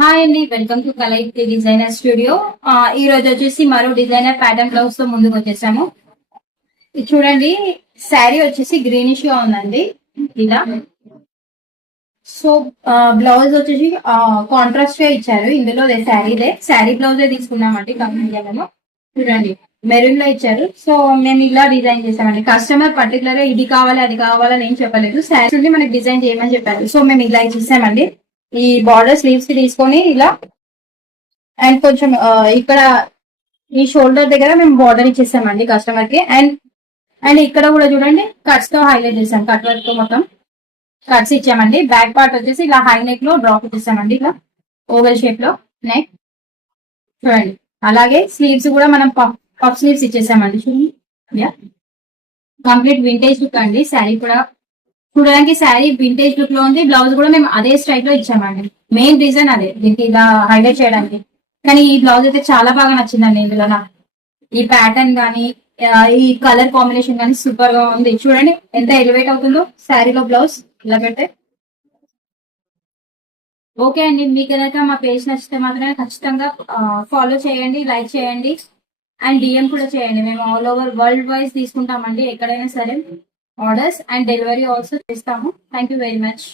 Hi అండి, welcome to కలైట్ designer studio. ఈ రోజు వచ్చేసి మరో డిజైనర్ ప్యాటర్న్ బ్లౌజ్ తో ముందుకు వచ్చేసాము. ఇది చూడండి, శారీ వచ్చేసి గ్రీనిష్ గా ఉందండి ఇలా. సో బ్లౌజ్ వచ్చేసి కాంట్రాస్ట్ గా ఇచ్చారు. ఇందులో శారీ బ్లౌజే తీసుకున్నామండి కంపెనీ. చూడండి, మెరూన్ లో ఇచ్చారు. సో మేము ఇలా డిజైన్ చేసామండి. కస్టమర్ పర్టికులర్ గా ఇది కావాలి అది కావాలని ఏం చెప్పలేదు, శారీ నుండి మనకి డిజైన్ చేయమని చెప్పారు. సో మేము ఇలా ఇచ్చేసామండి. ఈ బార్డర్ స్లీవ్స్ కి తీసుకొని ఇలా, అండ్ కొంచెం ఇక్కడ ఈ షోల్డర్ దగ్గర మేము బార్డర్ ఇచ్చేసామండి కస్టమర్ కి. అండ్ అండ్ ఇక్కడ కూడా చూడండి, కట్స్ తో హైలైట్ చేసాం. కట్ వర్క్ తో మొత్తం కట్స్ ఇచ్చామండి. బ్యాక్ పార్ట్ వచ్చేసి ఇలా హై నెక్ లో డ్రాప్ ఇచ్చేసామండి, ఇలా ఓవెల్ షేప్ లో నెక్. చూడండి, అలాగే స్లీవ్స్ కూడా మనం పఫ్ స్లీవ్స్ ఇచ్చేసామండి. చూడండి, కంప్లీట్ వింటేజ్ లుక్ అండి. శారీ కూడా చూడడానికి శారీ వింటేజ్ లుక్ లో ఉంది. బ్లౌజ్ కూడా మేము అదే స్టైల్ లో ఇచ్చామండి. మెయిన్ రీజన్ అదే, దీనికి ఇలా హైలైట్ చేయడానికి. కానీ ఈ బ్లౌజ్ అయితే చాలా బాగా నచ్చిందండి. ఇందులో నాకు ఈ ప్యాటర్న్ గానీ ఈ కలర్ కాంబినేషన్ గానీ సూపర్ గా ఉంది. చూడండి ఎంత ఎలివేట్ అవుతుందో శారీలో బ్లౌజ్ ఇలా పెడితే. ఓకే అండి, మీకు కనుక మా పేజ్ నచ్చితే మాత్రమే ఖచ్చితంగా ఫాలో చేయండి, లైక్ చేయండి, అండ్ డిఎం కూడా చేయండి. మేము ఆల్ ఓవర్ వరల్డ్ వైజ్ తీసుకుంటామండి, ఎక్కడైనా సరే ఆర్డర్స్, అండ్ డెలివరీ ఆల్సో చేస్తాము. Thank you very much.